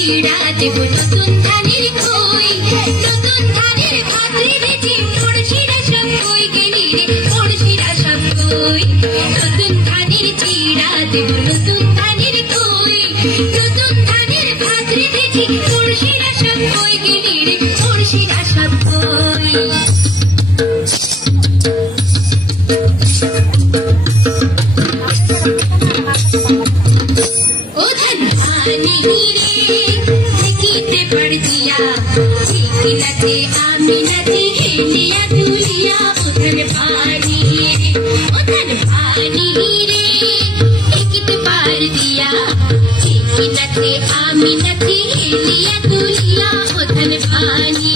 চিড়া দেব নতুন ধানের খই, নতুন ধানের ভাত রেঁধেছি পড়শিরা সব কই গেলি রে পড়শিরা সব কই। নতুন ধানের চিড়া দেব নতুন ধানের খই, নতুন ধানের ভাত রেঁধেছি পড়শিরা সব কই গেলি রে পড়শিরা সব কই। ओ धनवानी रे किते पड़ दिया चिकनते आमिनती हेलिया दुलिया ओ धनवानी रे किते पड़ दिया चिकनते आमिनती हेलिया दुलिया ओ धनवानी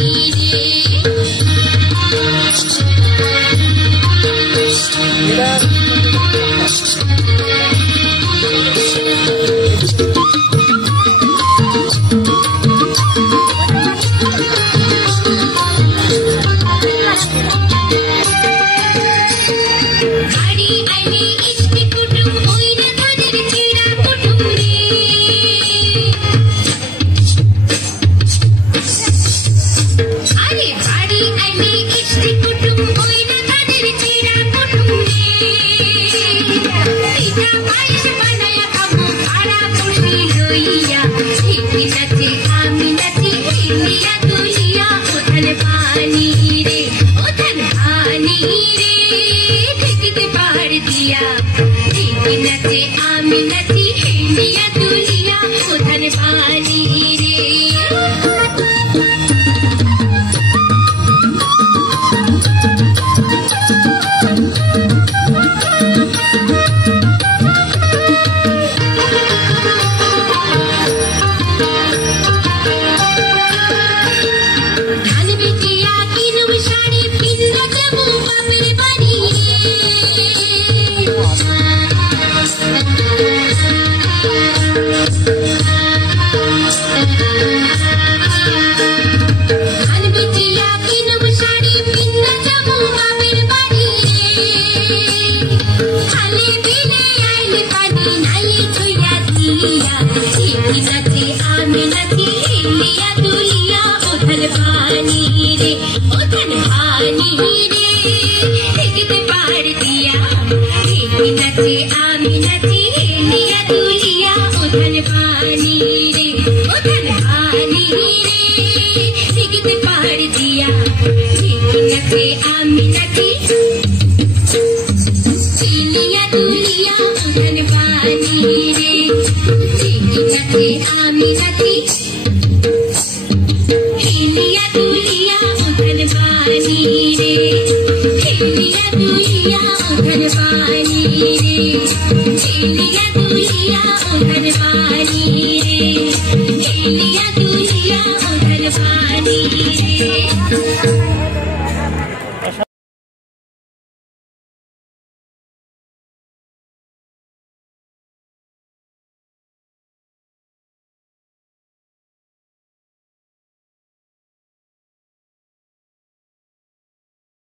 आमिनती हेलिया दुलिया ओ धनवानी धान बिटिया किनुम शाड़ी पिंद देबो बापेर बाड़ी आमिनती हेलिया दुलिया ओ धनवानी रे ओ धनवानी रे किते पार दिया आमिनती हेलिया दुलिया ओ धनवानी रे ओ धनवानी रे किते पार दिया आमिनती हेलिया दुलिया ओ धनवानी रे आमिनती